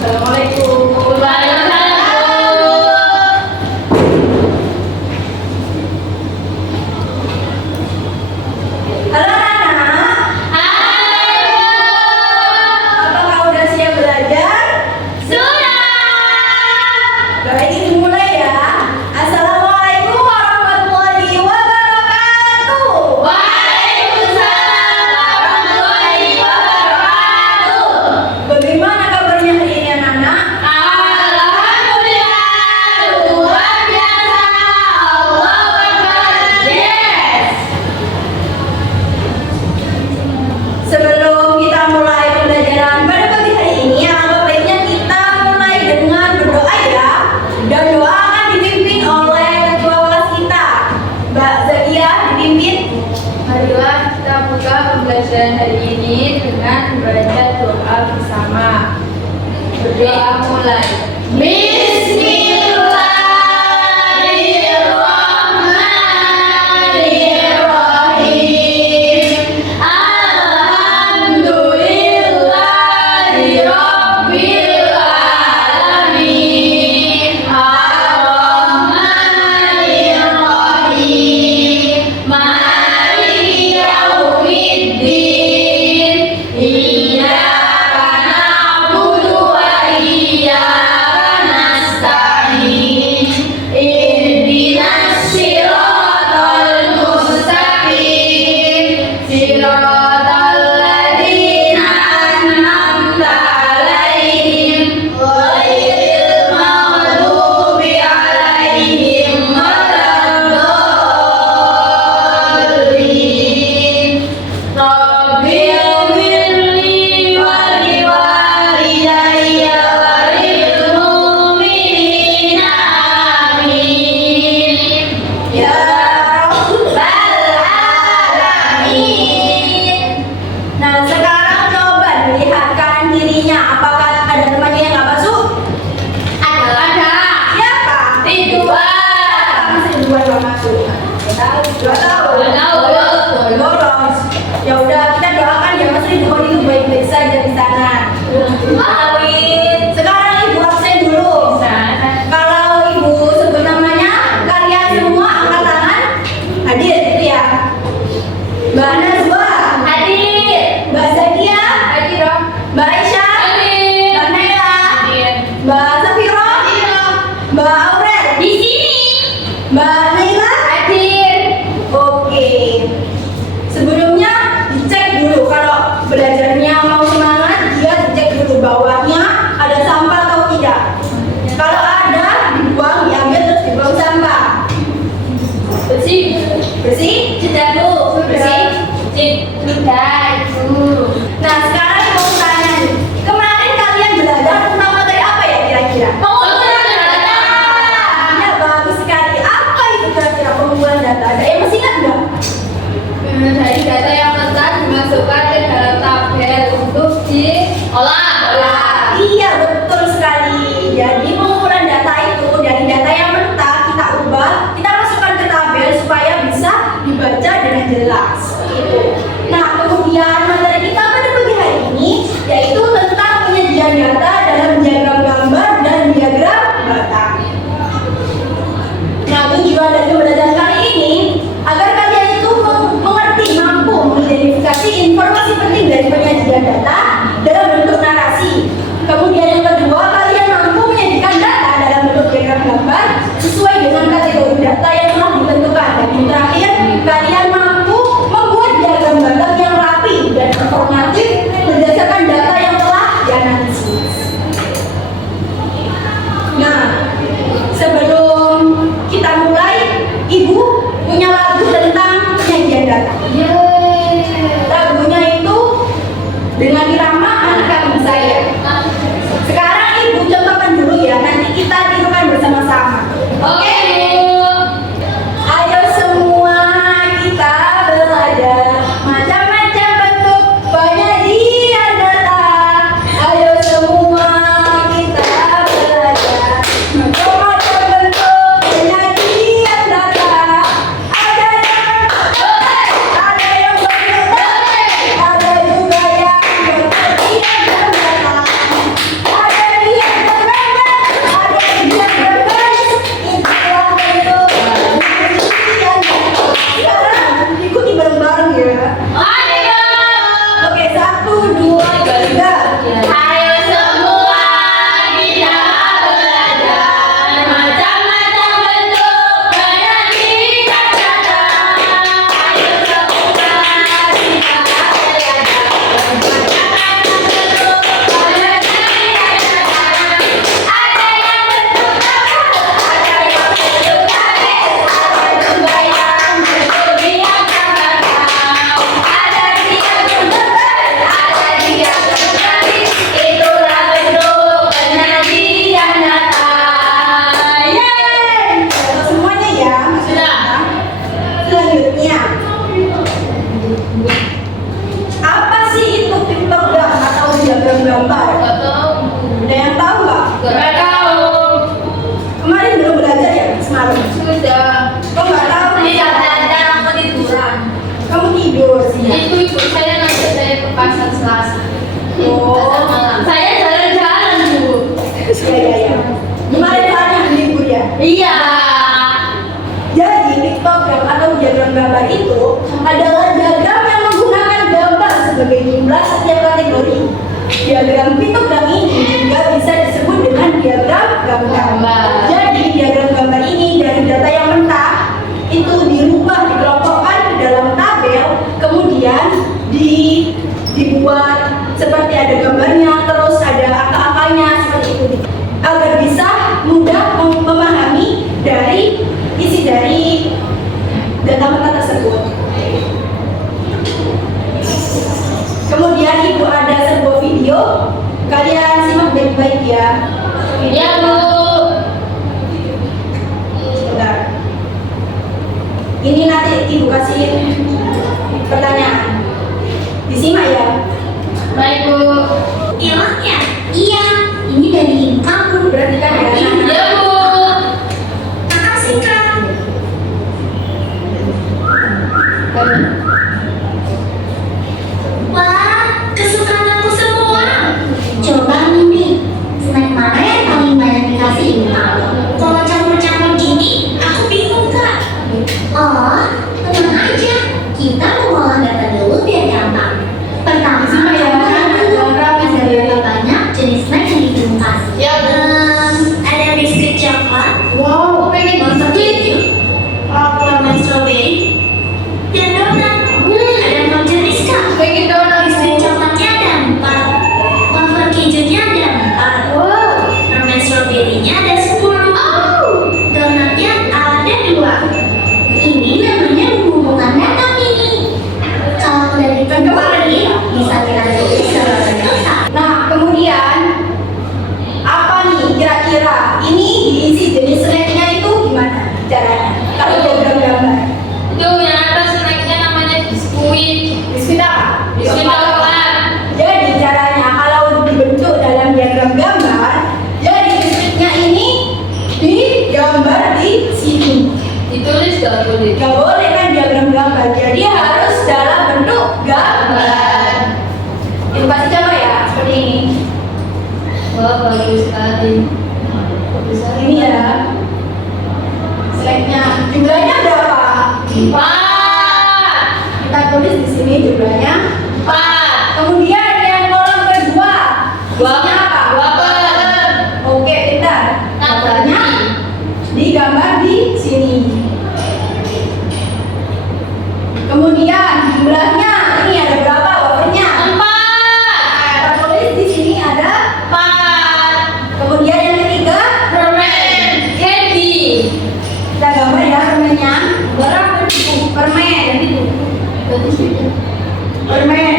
Assalamualaikum. Halo anak, apakah udah siap belajar? Baik, kita mulai ya. Assalamualaikum warahmatullahi wabarakatuh. Bagaimana kabarnya hari ini anak-anak? Sebelum kita mulai pembelajaran pada pagi hari ini, alangkah baiknya kita mulai dengan berdoa ya. Dan doa akan dipimpin oleh ketua kelas kita, Mbak Zakia, dipimpin. Marilah kita buka pembelajaran hari ini dengan membaca doa bersama. Berdoa mulai. Ya Rabbal Alamin. Nah, sekarang coba lihat kanan kirinya. Apakah ada temannya yang nggak masuk? Siapa? Masih dua yang masuk. Dua tahu. Boros. Ya udah, kita doakan ya Mas Ridwan itu baik-baik saja di sana. Amin. Sekarang ibu absen dulu. Kalau ibu sebut namanya, kalian semua angkat tangan. Hadir gitu ya. Mbak Najwa. Mbak Zakia. Mbak Aisyah. Mbak Naila. Mbak Safira. Mbak Aurel. Mbak Naila. Oke. diagram piktogram ini juga bisa disebut dengan diagram gambar. Jadi diagram gambar ini dari data yang mentah itu dirubah, dikelompokkan ke dalam tabel, kemudian dibuat seperti ada gambarnya, terus ada angka-angkanya seperti itu, agar bisa mudah memahami dari isi dari data mentah tersebut. Kemudian ibu ada sebuah video, kalian simak baik-baik ya. Ya Bu. Sebentar. Ini nanti ibu kasih pertanyaan. Disimak ya. Baik Bu. Emangnya? Iya, ini dari kamu. Berarti kan ya. Ya Bu. Makasih Kak. Wah, kesukaan aku semua. Coba nih, snack mana yang paling banyak dikasih Intan? Kalau campur-campur gini, aku bingung Kak. Oh, tenang aja. Kita mengolah data dulu biar gampang. Pertama, Simak ya, jangan rapi ada dari berapa banyak jenis snack yang diberikan kasih? Ya, Bu. Ada biskuit coklat, Wow, pengen wafer keju, permen strawberry, dan donat. Ada 6 jenis Kak. pengen donat. Biskuit coklatnya ada 4, wafer kejunya ada 4, Wow. permen strawberry-nya ada 10, donatnya ada 2. Ini namanya menghubungkan data ini. Kalau udah ditentuin, bisa kita tulis dalam bentuk Kak. Nah, kemudian apa nih kira-kira ini diisi jenis snacknya itu gimana caranya? Kalau diagram gambar, Itu yang atas snacknya namanya biskuit. biskuit apa? Biskuit coklat. Jadi caranya kalau dibentuk dalam diagram gambar, jadi biskuitnya ini digambar di sini. Ditulis gak boleh? Gak boleh kan diagram gambar, jadi harus dalam bentuk gambar. Ibu kasih contoh ya, seperti ini. Wah, bagus sekali. Bagus sekali. Ini ya, snacknya jumlahnya berapa? 4. Kita tulis di sini jumlahnya. 4. Kemudian yang kolom kedua, isinya apa? Wafer. Oke, pintar. Wafernya digambar di sini. Kemudian jumlahnya ini ada berapa wafernya? 4. Kita tulis di sini ada. 4. Kemudian yang ketiga, Permen candy. kita gambar ya permennya. Berapa itu? Permen. Permen.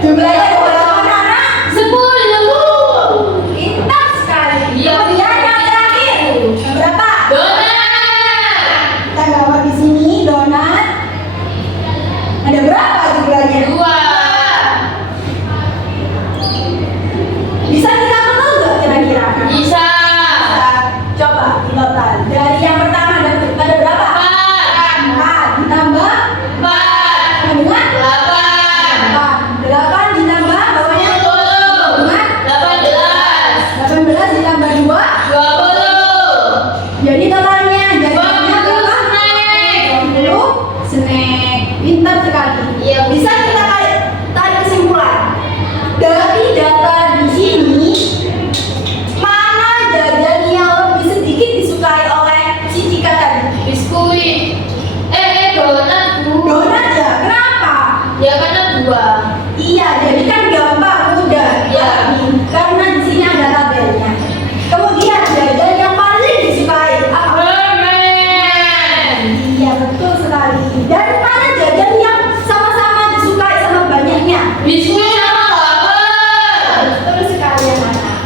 Jumlahnya ada berapa anak? 10. Pintar sekali. Iya. Kemudian yang terakhir, yang berapa? Donat. Kita gambar di sini donat. Ada berapa jumlahnya? 2. Bisa kita total nggak kira-kira? Bisa. Coba di total. Dari yang pertama ada berapa? 4. 4 ditambah 4. sama dengan 8. 8 ditambah bawahnya 10. dengan 18. 18 ditambah 2. 20. Jadi totalnya jadinya 20 berapa? snack. 20 snack. Pintar sekali. Iya, Bu. Bisa kita tarik kesimpulan. Dari data di sini, mana jajan yang lebih sedikit disukai oleh si Cika tadi? Biskuit. Donat, Bu. Donat ya? Kenapa? Ya karena 2. Iya, jadi kan gampang mudah. Iya. Karena di sini ada tabelnya. Kemudian jajan yang paling disukai apa? Permen. Iya, betul sekali. Dan mana jajan yang sama-sama disukai sama banyaknya? Biskuit sama wafer. Betul sekali anak-anak.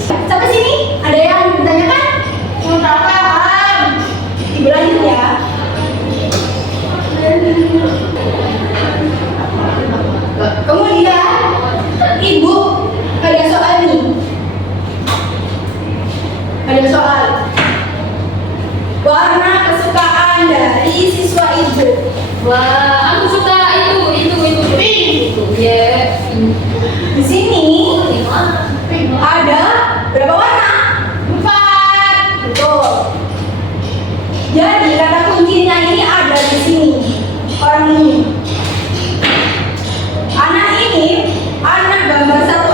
Sampai sini ada yang ditanyakan? Paham. Ibu lanjut ya. Kemudian ibu ada soal nih. Ada soal. Warna kesukaan dari siswa ibu. Wah, aku suka itu pink. Ya. Di sini ada berapa warna? 4. Betul. Jadi kata kuncinya ini ada di sini. Orang ini. Anak ini, anak gambar 1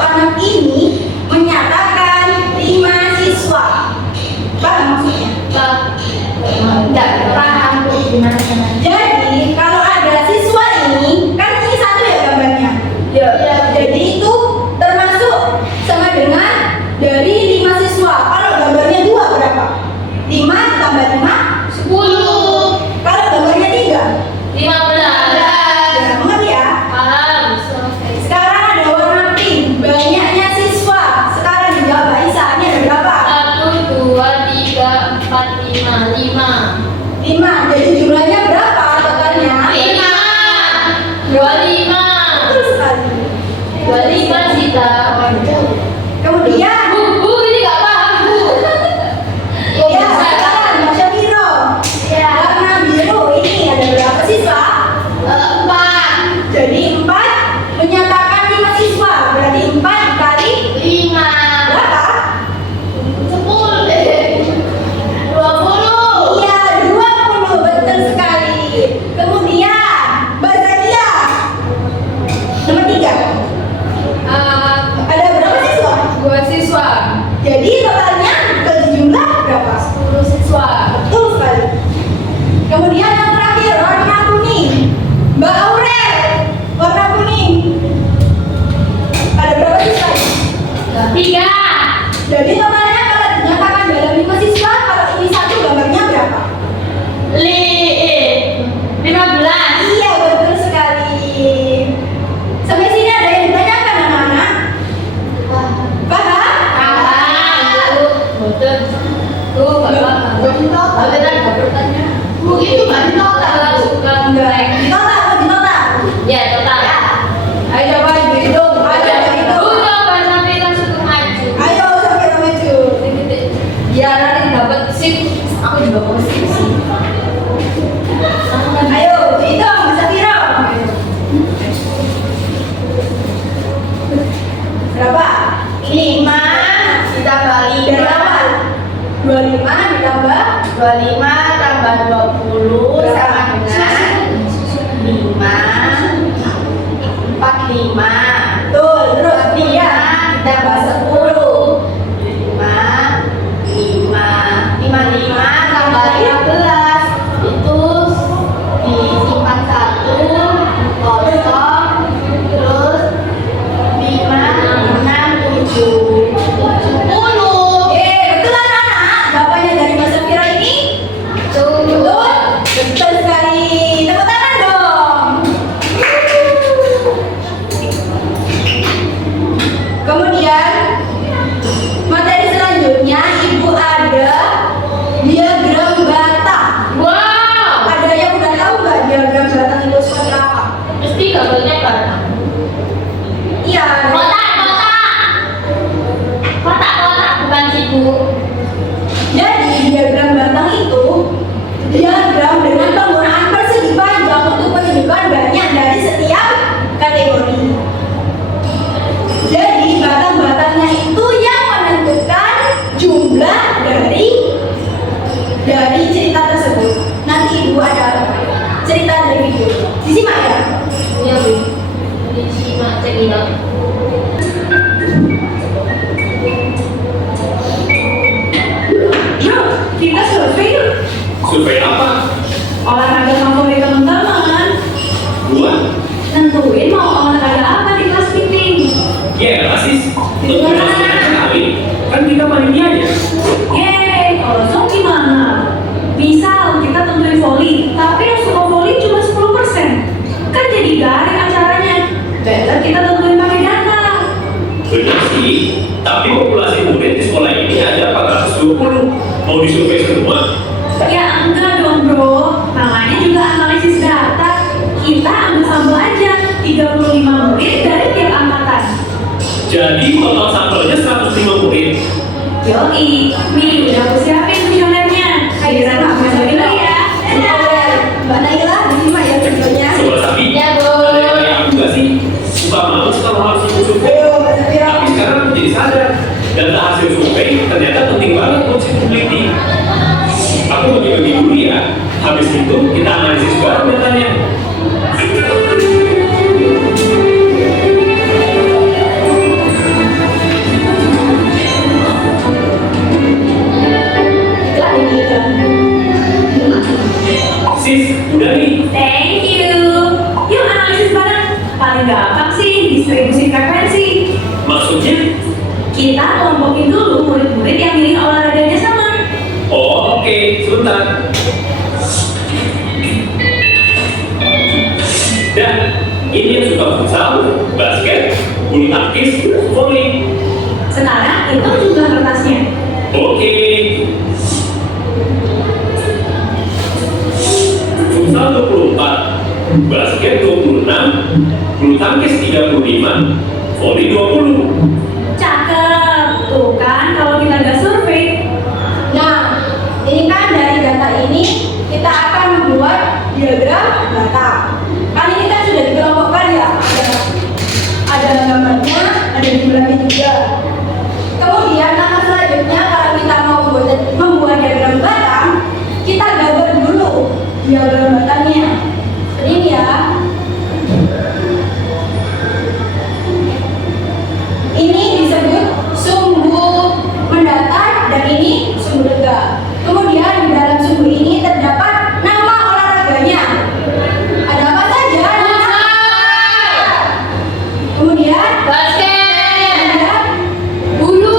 Jadi totalnya kalau dinyatakan dalam 5 siswa, kalau ini satu gambarnya berapa? 15. Iya, betul sekali. Sampai sini ada yang ditanyakan anak-anak? Paham? Betul. Tuh, Bapak. Begitu kan Kalau suka Enggak. Di total atau di total? Ya, total. Ayo coba dihitung. Ayo dihitung. Coba sampai langsung ke maju. Ayo sampai maju. Biar nanti dapat sip. Aku juga mau sip sih. Ayo dihitung, Mas Safira. Berapa? 5 ditambah 5 Dari awal. 25 ditambah 25 tambah 20 sama dengan 5 45 Betul, terus 3 ditambah 10 55 tambah 15 itu disimpan 1 kosong terus 5 6 7 70. betul anak-anak. Bapaknya dari Mas Safira ini betul, betul sekali. Tepuk tangan dong. Kemudian materi selanjutnya ibu ada diagram batang. Wow. Ada yang udah tahu nggak diagram batang itu seperti apa? Mesti gambarnya batang. Iya. Kotak bukan siku. Jadi diagram batang itu diagram dengan penggunaan persegi panjang untuk menunjukkan banyak dari setiap kategori. Jadi batang-batangnya itu yang menentukan jumlah dari cerita tersebut. Nanti ibu ada cerita dari video. Disimak ya. Ya, Bu. Disimak cerita. Yuk, kita survei yuk. Survei apa? Olahraga favorit teman-teman. Buat? Nentuin mau olahraga apa di kelas meeting. Ya, Sis. Tentu langsung sekali. Kan kita panitianya. Yeay, kalau Zoom gimana? Misal kita tentuin volley, tapi yang suka volley cuma 10%. Kan jadi garing acaranya. Better kita tentuin pakai data. Benar sih. Tapi populasi murid di sekolah ini ada 420. Mau disurvei semua? Ya enggak dong bro, namanya juga analisis data. Kita ambil sampel aja, 35 murid dari tiap angkatan. Jadi total sampelnya 105 murid. Yoi, Mili udah aku siapin kuesionernya. Giliran aku dulu ya. Mbak Naila disimak ya videonya. Sobat Sapi, Ya, Bu. ada yang kayak aku nggak sih? Suka banget kalau harus ikut survei. Ayo, Mbak Safira. Tapi sekarang aku jadi sadar. Data hasil survei ternyata penting banget buat si peneliti. Aku bagi-bagi dulu ya. Habis itu kita analisis bareng datanya. Iklan ini iklan. Sis, udah nih. Thank you. Yuk analisis bareng. Paling gampang sih distribusi frekuensi. Maksudnya? Kita kelompokin dulu murid-murid yang milih olahraganya sama. Oh, oke. Sebentar. Dan ini yang suka futsal, basket, bulu tangkis, volley. Sekarang hitung jumlah kertasnya. Oke. Futsal 24, basket 26, bulu tangkis 35, volley 20. Cakep. Tuh kan kalau kita nggak survei. Nah, ini kan dari data ini kita akan membuat diagram batang. Kan ini kan sudah dikelompokkan ya. Ada gambarnya, ada jumlahnya juga. Kemudian langkah selanjutnya kalau kita mau membuat diagram batang, kita gambar dulu diagram batangnya. Seperti ini ya. Ini disebut sumbu mendatar dan ini sumbu tegak. Kemudian di dalam sumbu ini terdapat nama olahraganya. Ada apa saja? Kemudian Basket. ada Bulu.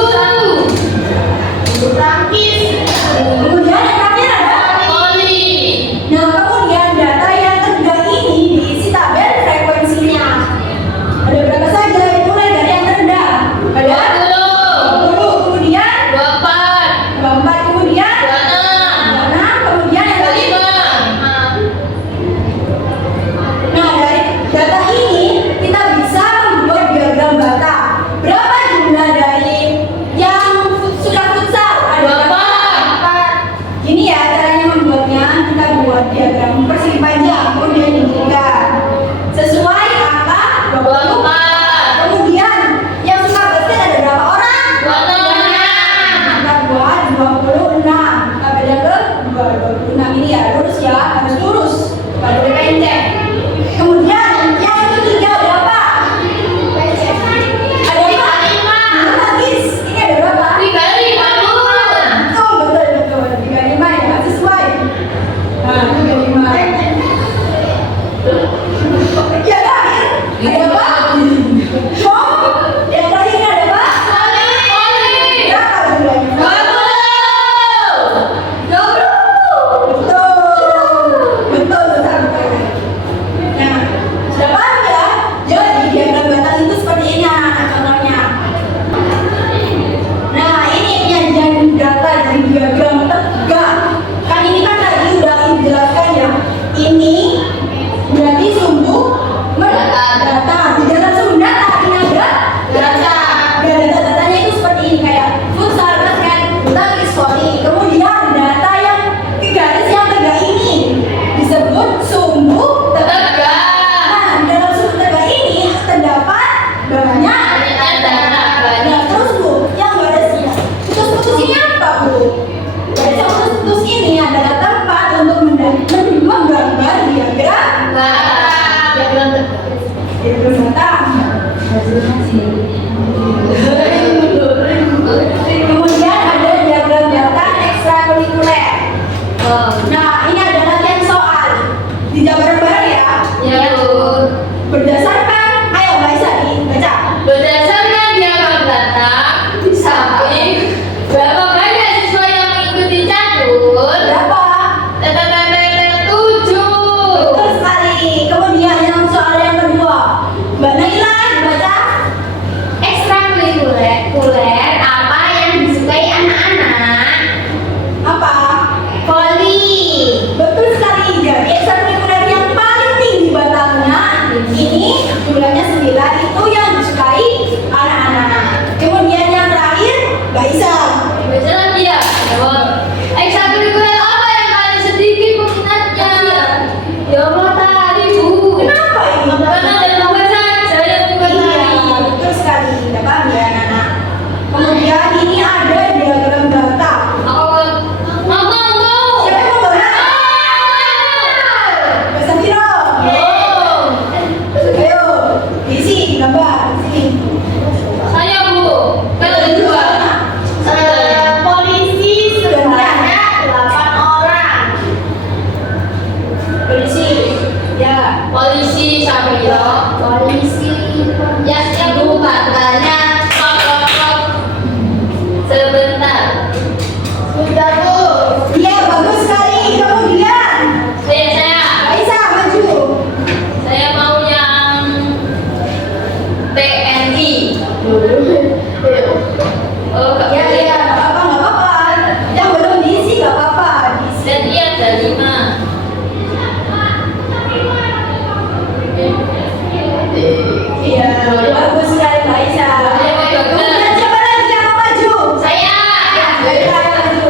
Ya, ya, nggak apa-apa. Yang belum diisi nggak apa-apa. Diisi. Dan iya ada 5. Iya, bagus sekali Mbak Isa. Kemudian siapa lagi yang mau maju? Saya. Ya, saya maju.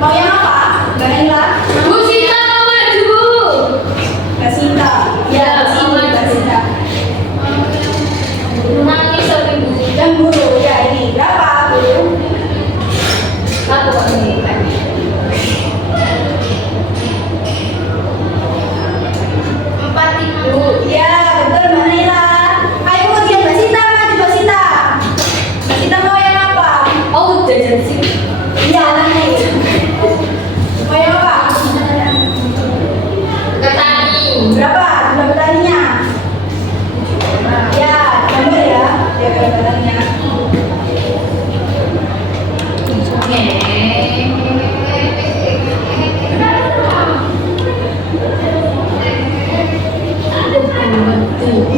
Mau yang apa? Mbak Nila? Bu Sita mau maju. Mbak Sinta. Ya, mau sini Mbak Sinta. Nangis tapi Bu. Yang guru, ya ini berapa guru? Satu kok ini. Empat ibu. Ya, betul Mbak Nila. Ayo kemudian Mbak Sinta maju Mbak Sinta. Mbak Sinta mau yang apa? Oh udah jadi sini. Iya, nanti. Mau yang apa? Petani. Berapa jumlah petaninya? Ya, gambar ya. Ya, gambarannya.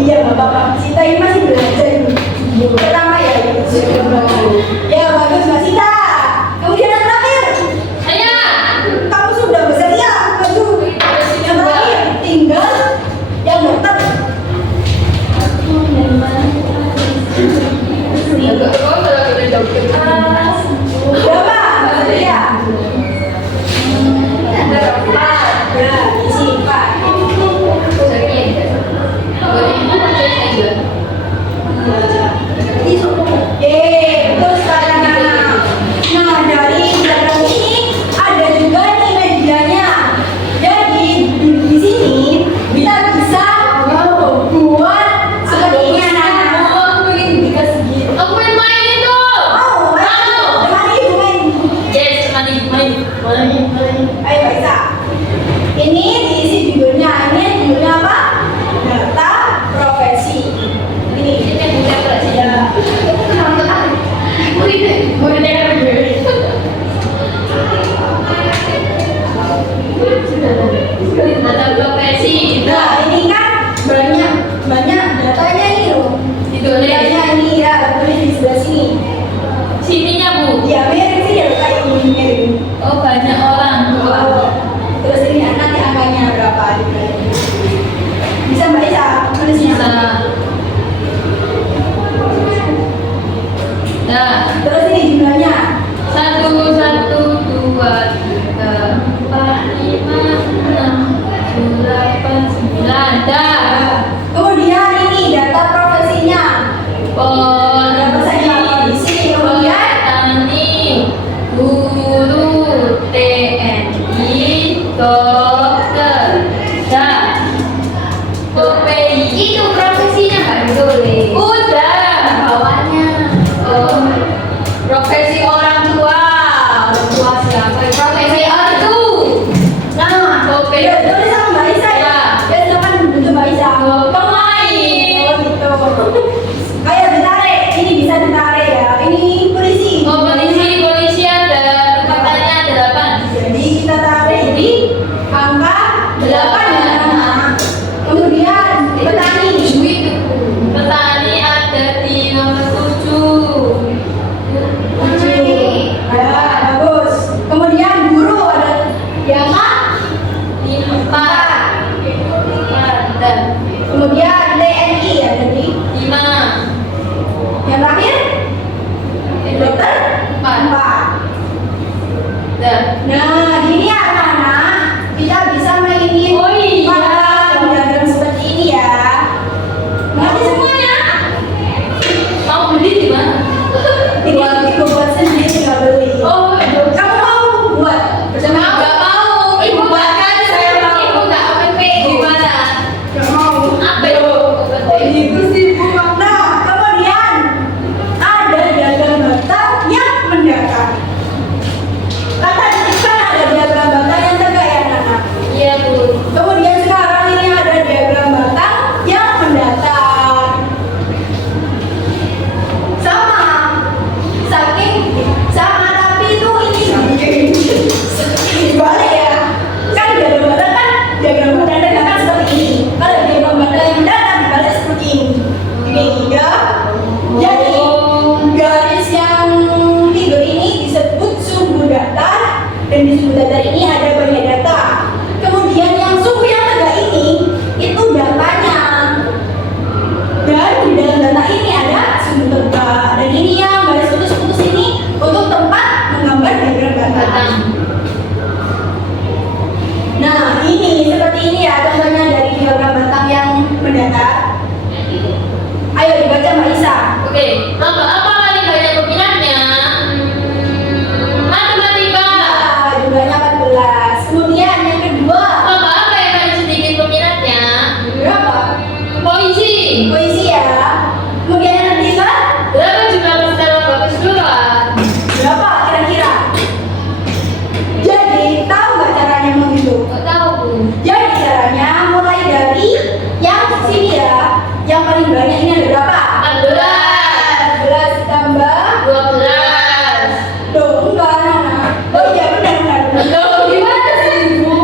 Iya, Bapak Sita ini masih belajar ini. Pertama ya, ini. Ya, bagus Mbak Sita. Kemudian yang terakhir, Saya. kamu sudah bersedia maju. Yang terakhir, tinggal yang dokter. Berapa? Mbak Setia? Ya, isi 4. Betul sekarang anak. Nah, dari belakang ini ada juga nih medianya. Jadi di sini kita bisa buat seperti ini anak-anak. Aku pengen main itu. Mau? Ayo, teman ibu main. Yes, main. Ayo Mbak. Ini diisi judulnya. Ini judulnya apa? Data profesi. Ini. Ya. Data profesi. Nah, ini kan banyak datanya ini loh. Ditulis. Datanya ini ya, tulis di sebelah sini. Sininya Bu. Ya, mirip sih ya kayak ini mirip. Oh banyak orang. Terus ini nanti angkanya berapa? Bisa Mbak Isa tulisnya. Bisa. Nah, Terus ini jumlahnya. 1, 2, 3, 4, 5, 6, 7, 8, 9. Dah. Kemudian ini data profesinya. Berapa saja di sini kemudian? Petani, guru, TNI, dokter, dah. PPI itu profesinya nggak ditulis. Udah. Bawahnya. Oh. Profesi orang tua. Orang tua siapa? Profesi ortu. Nah, profesi. Ya, tulis sama Mbak Isa ya. Ya, silakan untuk Mbak Isa. Pemain. Oh, gitu. Ayo ditarik. Ayo dibaca Mbak Isa. Oke, lomba apa paling banyak peminatnya? Matematika. Nah, jumlahnya 14. Kemudian yang kedua, Lomba apa yang paling sedikit peminatnya? berapa? Puisi. Puisi ya. Kemudian yang ketiga, Berapa jumlah peserta lomba keseluruhan? berapa kira-kira? Jadi, tahu nggak caranya menghitung? Nggak tahu, Bu. Jadi caranya mulai dari yang sini ya. Yang paling banyak ini ada berapa? 14. 14 tambah 12. Loh, enggak, Nana. Oh iya, benar. Loh, gimana sih, Ibu?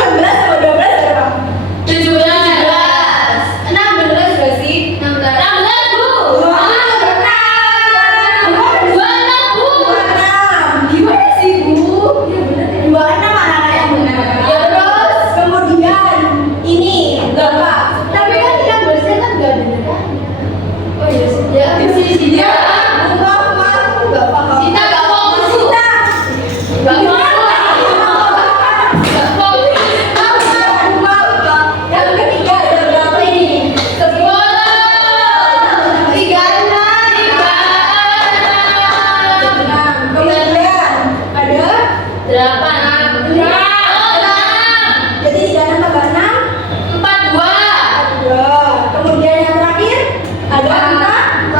14 sama 12 berapa? 17. 16 berapa sih? 16, Bu. Wah, benar. 26, Bu. 26. Gimana sih, Bu? Ya benar. 26 anak-anak yang benar. Ya, Terus kemudian ini berapa? Tapi kan 16-nya kan nggak ada negara. Oh iya, ya, sini dia. Enggak paham. Sita nggak fokus, Bu. Nggak fokus. Nggak fokus. Yang ketiga ada berapa ini? 10. 6. Kemudian ada 8. jadi 36 tambah 6 42. 2. Kemudian yang terakhir ada 4.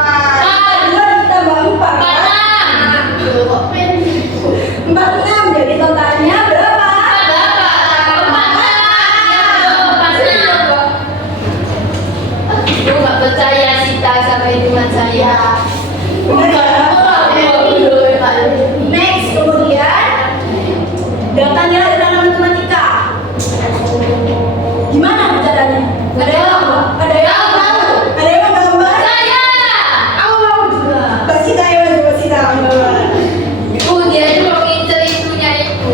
2 ditambah 4 46. Jadi totalnya berapa? Aku nggak percaya Sita sampai dengan saya. Benar ya? Next, kemudian datanya data matematika. Gimana caranya? Ada yang tahu? Ada yang tahu? Ada yang mau gambar? Saya. Aku mau juga. Mbak Sita, ayo Mbak Sita. Bu, dia itu mau ngincer itunya itu.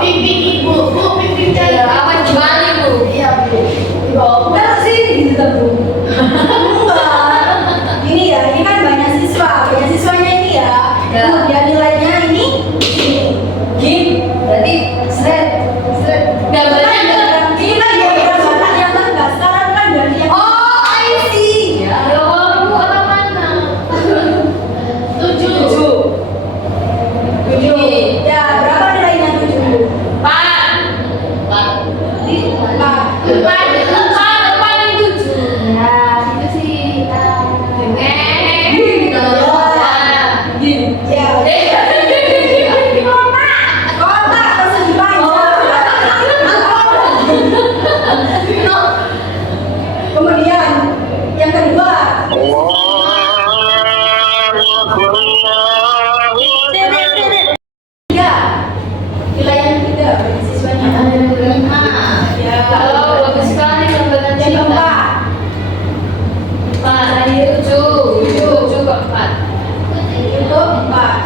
Pimpin ibu, bu, pimpin saya. Apa jual ibu? Iya, bu. Dibawa Enggak sih gitu Bu. Enggak. Ini ya, ini kan banyak siswa. Banyak siswanya ini ya. Ya. Kemudian nilainya ini gini. Berarti seret. Gambarnya Ini kan diagram kotak yang tengah. Sekarang kan dari yang I see. ya Allah, Bu, orang mana? 7. Ya, berapa nilainya 7? 4. 4. 4 paling 7. Ya, itu sih. Ya, kotak persegi panjang. Kemudian yang kedua, tiga. Nilai yang ketiga bagi siswanya. Ya. Kalau bagus sekali gambaran Yang Sita. keempat, 7 ke 4. itu 4.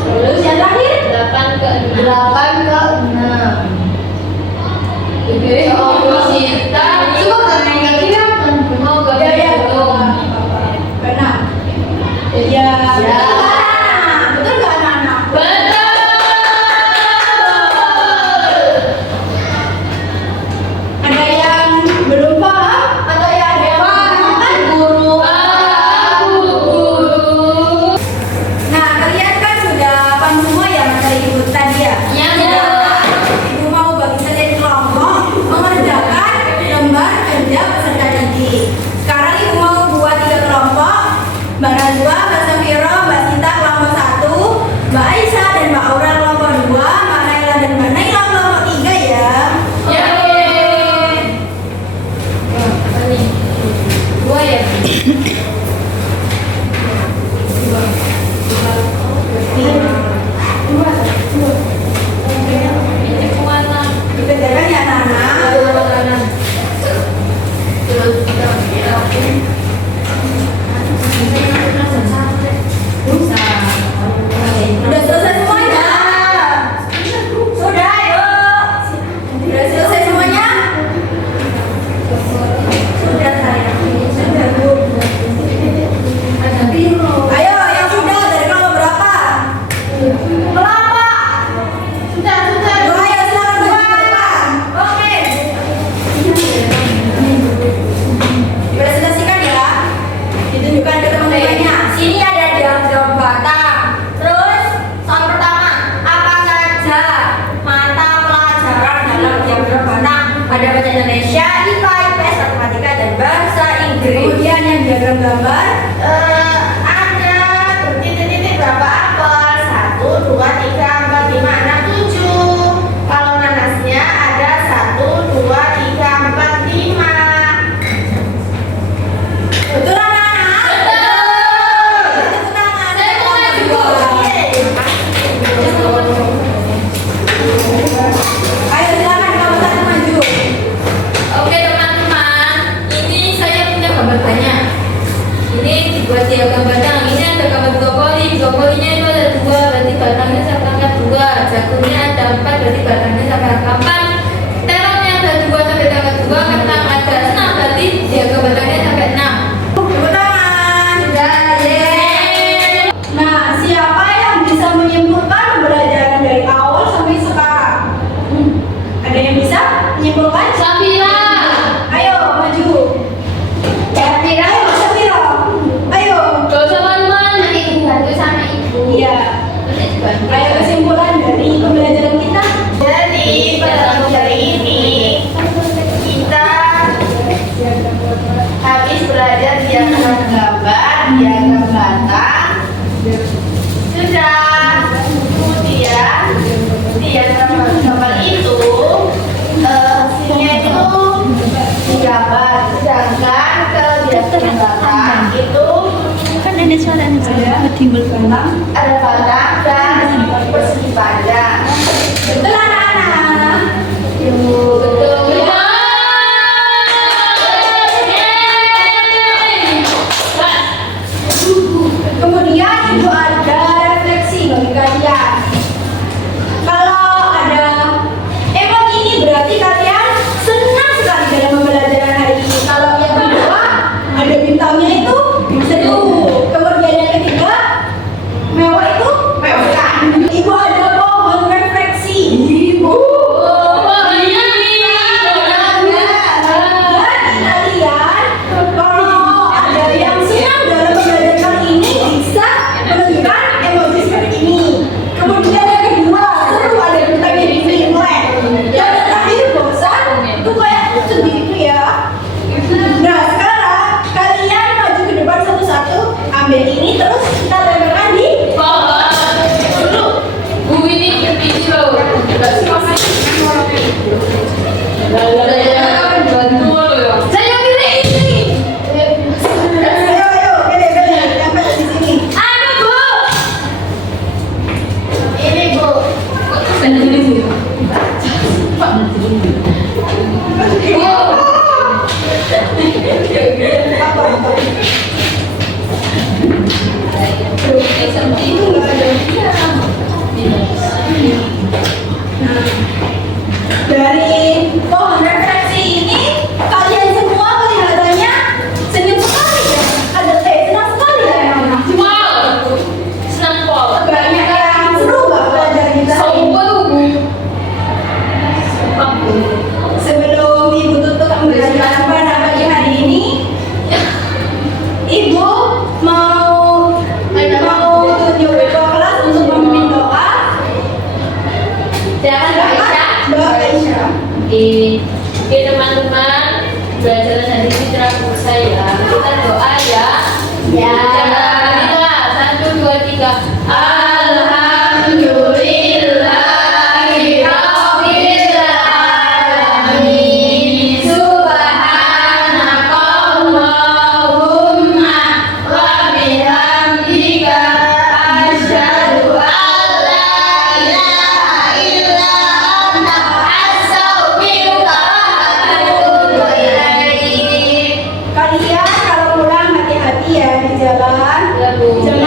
Terus yang terakhir, 8 ke 6. 8 ke 6. Oke, oh, Sita. Coba kalian nggak kelihatan. Mau ya gambar ya, belum? benar. Ya. Betul nggak anak-anak? Betul. Ada yang belum paham atau ya ada yang paham kan guru? Aku guru. Nah, kalian kan sudah paham semua ya materi ibu tadi ya? Iya, Bu. Ibu mau bagi kalian kelompok mengerjakan lembar kerja peserta didik. Sekarang ibu mau buat 3 kelompok. Mbak Najwa, Mbak Safira, Mbak Sinta kelompok 1, Mbak Aisyah dan Mbak Aura kelompok 2, Mbak Naila dan Mbak Naila kelompok 3 ya. Ya. Ini. 2 ya. Ini kemana? Dikerjakan ya anak-anak. Udah selesai semuanya? Sudah, ayo. Udah selesai semuanya? Sudah saya. Sudah Bu. Ayo, yang sudah dari kelompok berapa? Berapa? Sudah. Oh, ayo silakan bagi ke depan. Oke. Sudah selesai diagram gambar. Ada titik-titik berapa apel? 1, 2, 3, 4, 5, 6, 7. Kalau nanasnya ada 1, 2, 3, 4, 5. Betul anak-anak? Tepuk tangan. Saya mau maju. Ayo silakan kamu satu maju. Oke teman-teman, ini saya punya gambar banyak. Ini dibuat diagram batang. Ini ada gambar brokoli. Brokolinya itu ada 2, berarti batangnya sama angka 2. Jagungnya ada 4, berarti batangnya sama angka 4. Terongnya ada 2 sampai angka 2. Kentang ada 6, berarti diagram batangnya sampai 6. Tepuk tangan. Yeay. Nah, siapa yang bisa menyimpulkan pembelajaran dari awal sampai sekarang? Ada yang bisa menyimpulkan? Safira. Ayo maju. Safira. Ayo Safira. Ayo. Gak usah malu-malu, nanti dibantu sama ibu. Iya. Nanti dibantu. Ayo kesimpulan dari pembelajaran kita. Jadi pada pagi hari ini kita habis belajar diagram gambar, diagram batang. Sudah. Kemudian diagram gambar itu hasilnya itu digambar. Sedangkan kalau diagram batang itu ada batang dan persegi panjang. Betul anak-anak. Betul. Kemudian itu ada refleksi bagi kalian. Kalau ada emang ini berarti kalian senang sekali dalam pembelajaran hari ini. Kalau yang kedua ada bintangnya itu seru. Kemudian yang ketiga mewah itu mewah. Ibu ada pohon refleksi. Ibu. Jadi kalian kalau ada yang senang dalam pembelajaran kali ini bisa menunjukkan emoji seperti ini. Kemudian yang kedua seru ada bintangnya di Finland. Yang terakhir bosan itu kayak sedih gitu ya. Nah sekarang kalian maju ke depan satu-satu, ambil ini terus kita tempelkan di Bu ini video. Saya pilih ini. ayo pilih tempel di sini. Anu Bu. Ini Bu. Dari pohon refleksi ini kalian semua kelihatannya senyum sekali ya. Ada senang sekali ya anak-anak. Wow. Senang pol. Banyak yang seru gak pelajaran kita hari ini? Sebelum ibu tutup pembelajaran pada pagi hari ini, ibu mau tunjuk ketua kelas untuk memimpin doa. Silakan Mbak Aisyah. Mbak Aisyah. Oke teman-teman, pelajaran hari ini telah selesai ya. Kita doa ya. Ya. Alhamdulillah. 1, 2, 3. Alhamdulillahirrahmanirrahim. Subhanakallahumma wa bihamdika asyhadu an la ilaha illa anta astaghfiruka wa atubu ilaik. Kalian kalau pulang hati-hati ya di jalan. Ya, Bu. Jangan